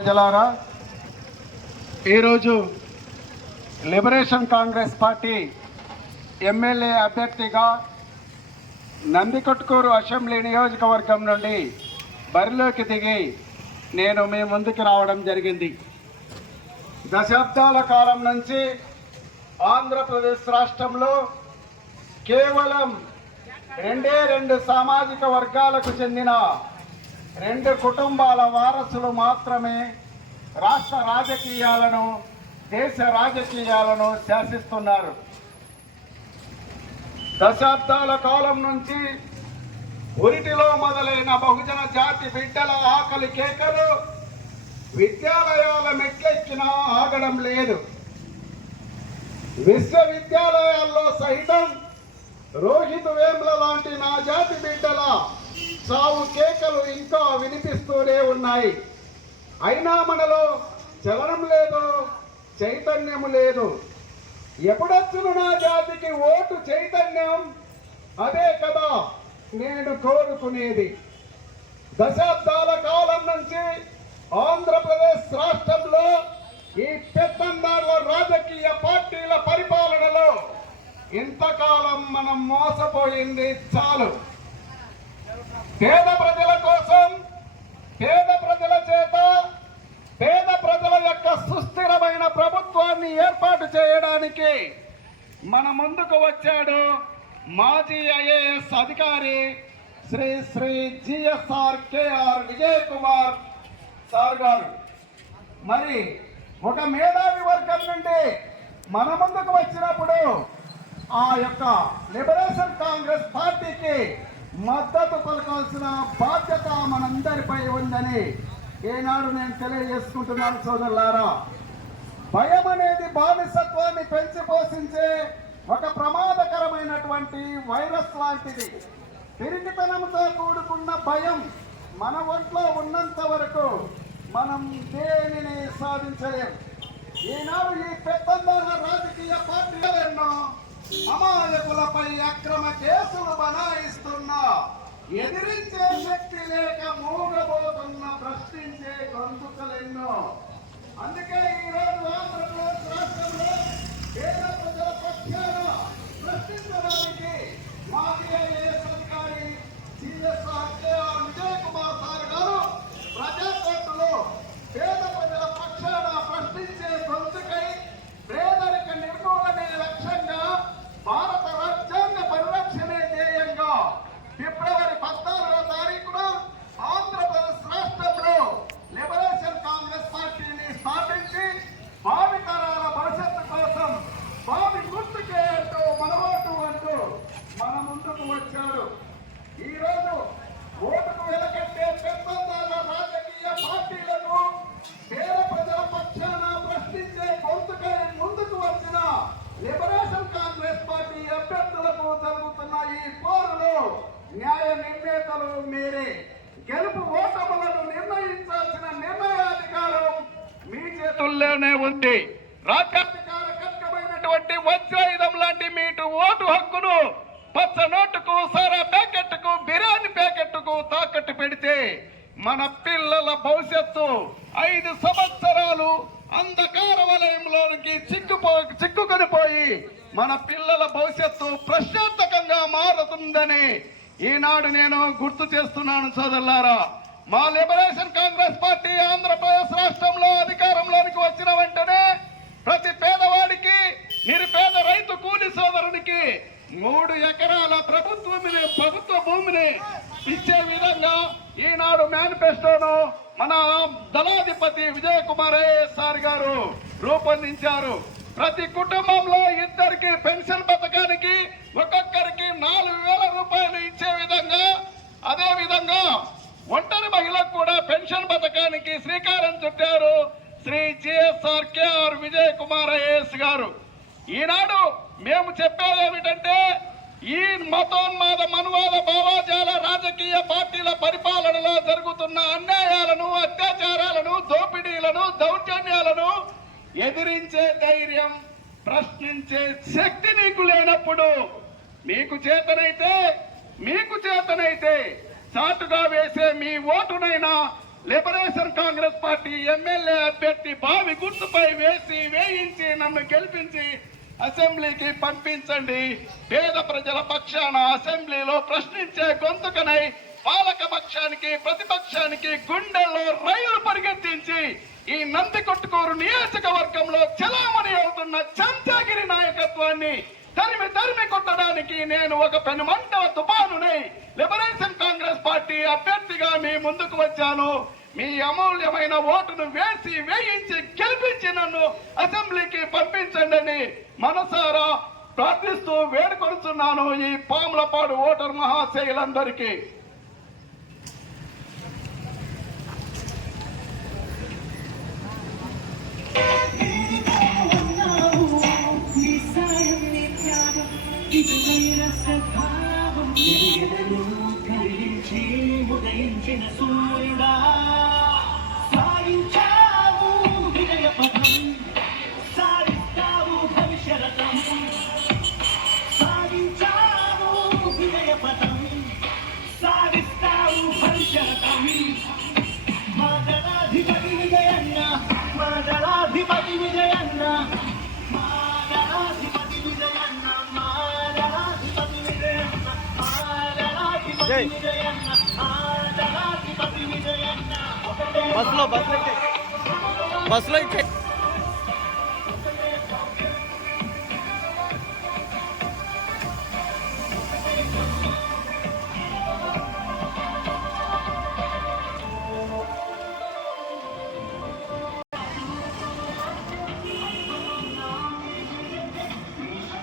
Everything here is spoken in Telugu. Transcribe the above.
ప్రజలారా, ఈరోజు లిబరేషన్ కాంగ్రెస్ పార్టీ ఎమ్మెల్యే అభ్యర్థిగా నందికొట్కూరు అసెంబ్లీ నియోజకవర్గం నుండి బరిలోకి దిగి నేను మీ ముందుకు రావడం జరిగింది. దశాబ్దాల కాలం నుంచి ఆంధ్రప్రదేశ్ రాష్ట్రంలో కేవలం రెండు సామాజిక వర్గాలకు చెందిన 2 కుటుంబాల వారసులు మాత్రమే రాష్ట్ర రాజకీయాలను, దేశ రాజకీయాలను శాసిస్తున్నారు. దశాబ్దాల కాలం నుంచి ఉరిటిలో మొదలైన బహుజన జాతి బిడ్డల ఆకలి కేకలు విద్యాలయాల మెట్లెక్కినా ఆగడం లేదు. విశ్వవిద్యాలయాల్లో సైతం రోహిత్ వేముల లాంటి నా జాతి బిడ్డల సావు కేకలు ఇంకా వినిపిస్తూనే ఉన్నాయి. అయినా మనలో చలనం లేదు, చైతన్యం లేదు. ఎప్పుడొచ్చును నా జాతికి ఓటు చైతన్యం? అదే కదా నేను కోరుకునేది. దశాబ్దాల కాలం నుంచి ఆంధ్రప్రదేశ్ రాష్ట్రంలో ఈ పెత్తందారుల రాజకీయ పార్టీల పరిపాలనలో ఇంతకాలం మనం మోసపోయింది చాలు. పేద ప్రజల కోసం, పేద ప్రజల చేత, పేద ప్రజల యొక్క సుస్థిరమైన ప్రభుత్వాన్ని ఏర్పాటు చేయడానికి మన ముందుకు వచ్చాడు మాజీ ఐఏఎస్ అధికారి Shri GSR KR Vijay Kumar sir గారు. మరి ఒక మేధావి వర్గం నుండి మన ముందుకు వచ్చినప్పుడు ఆ యొక్క లిబరేషన్ కాంగ్రెస్ పార్టీకి మద్దతు పలకాల్సిన బాధ్యత మనందరిపై ఉందని ఈనాడు నేను తెలియజేసుకుంటున్నాను. సోదరులారా, భయం అనేది బానిసత్వాన్ని పెంచి పోషించే ఒక ప్రమాదకరమైనటువంటి వైరస్ లాంటిది. పిరికితనంతో కూడుకున్న భయం మన ఒంట్లో ఉన్నంత వరకు మనం దేనిని సాధించలేం. ఈనాడు ఈ పెద్దందాల రాజకీయ పార్టీలను అమాయకులపై అక్రమ కేసులు బనాయిస్తున్నా ఎదిరించే శక్తి లేక మూగబోతున్న ప్రశ్నించే గొంతుకలెన్నో. అందుకే ఈరోజు ఆంధ్రప్రదేశ్ రాష్ట్రంలో పేద ప్రజల పక్షాన ప్రశ్నించడానికి మాజీ ఐఏఎస్ అధికారి CSR KR Vijay Kumar sir గారు ప్రజాకోర్టులో పేద ప్రజల పక్షాన ప్రశ్నించే గొంతుకై పేదరిక నిర్మూలనే లక్ష్యంగా, భారత రాజ్యాంగ పరిరక్షణే ధ్యేయంగా ఫిబ్రవరి 14వ తారీఖున ఆంధ్రప్రదేశ్ రాష్ట్రంలో లిబరేషన్ కాంగ్రెస్ పార్టీని స్థాపించి భావితరాల భవిష్యత్తు కోసం భావి గుర్తుకే అంటూ మనోటు అంటూ మన ముందుకు వచ్చాడు. ఈరోజు ఓటుకు వెలకట్టే పెద్దందాల రాజకీయ పార్టీలను పేద ప్రజల పక్షాన ప్రశ్నించే గొంతుకై ముందుకు వచ్చిన లిబరేషన్ కాంగ్రెస్ పార్టీ అభ్యర్థులకు జరుగుతున్న ఈ పోరులో న్యాయ నిర్ణేతలు మీరే. గెలుపు ఓటములను నిర్ణయించాల్సిన నిర్ణయాధికారం మీ చేతుల్లోనే ఉంది. రాజ్యాధికార కట్టమైనటువంటి వజ్రాయుధం లాంటి మీటు ఓటు హక్కును పచ్చ నోటుకు, సారా ప్యాకెట్కు, బిర్యానీ ప్యాకెట్కు తాకట్టు పెడితే మన పిల్లల భవిష్యత్తు 5 సంవత్సరాలు అంధకార వలయంలోనికి చిక్కుకొని పోయి మన పిల్లల భవిష్యత్తు ప్రశ్నార్థకంగా మారుతుందని ఈనాడు నేను గుర్తు చేస్తున్నాను. సోదరులారా, మా లిబరేషన్ కాంగ్రెస్ పార్టీ ఆంధ్రప్రదేశ్ రాష్ట్రంలో అధికారంలోనికి వచ్చిన వెంటనే ప్రతి పేదవాడికి, నిరుపేద రైతు కూలి సోదరునికి 3 ఎకరాల ప్రభుత్వ భూమిని ఇచ్చే విధంగా ఈనాడు మేనిఫెస్టోను మన దళాధిపతి విజయ్ కుమార్ సార్ గారు రూపొందించారు. ప్రతి కుటుంబంలో 2 పెన్షన్ పథకానికి ఒక్కొక్కరికి 4,000 రూపాయలు ఇచ్చే విధంగా, అదే విధంగా ఒంటరి మహిళకు కూడా పెన్షన్ పథకానికి శ్రీకారం చుట్టారు Shri GSR KR Vijay Kumar IAS గారు. ఈనాడు మేము చెప్పేది ఏమిటంటే, ఈ మతోన్మాద మనువాద భావాజాల రాజకీయ పార్టీల పరిపాలనలో జరుగుతున్న అన్యాయాలను, అత్యాచారాలను, దోపిడీలను, దౌర్జన్యాలను ఎదిరించే ధైర్యం, ప్రశ్నించే శక్తి నీకు లేనప్పుడు మీకు చేతనైతే చాటుగా వేసే మీ ఓటునైనా లిబరేషన్ కాంగ్రెస్ పార్టీ ఎమ్మెల్యే అభ్యర్థి బావి గుర్తుపై వేయించి నన్ను గెలిపించి అసెంబ్లీకి పంపించండి. పేద ప్రజల పక్షాన అసెంబ్లీలో ప్రశ్నించే గొంతుకనై పాలక పక్షానికి ప్రతిపక్షానికి గుండెల్లో రైలు పరిగెత్తించి ఈ నందికొట్కూరు నియోజకవర్గంలో చలామణి అవుతున్న చంచాగిరి నాయకత్వాన్ని తరిమి కొట్టడానికి నేను ఒక పెనుమంట తుపానునై లిబరేషన్ కాంగ్రెస్ పార్టీ అభ్యర్థిగా మీ ముందుకు వచ్చాను. మీ అమూల్యమైన ఓటును వేయించి గెలిపించి నన్ను అసెంబ్లీకి పంపించండి అని మనసారా ప్రార్థిస్తూ వేడుకొడుతున్నాను ఈ పాములపాడు ఓటర్ మహాశయులందరికీ. ఉదయించిన సూర్యుడా సాధించావు విజయ పథం, సాధిస్తావు భవిష్యరథం, సాధించావు విజయ పథం, సాధిస్తావు భవిష్యరథం. మా జనాధిపతి విజయన్న, మా జనాధిపతి విజయన్న, మా జనాధిపతి విజయన్న, మా జనాధిపతి విజయన్న, మా జనాధిపతి విజయన్న. బస్సులో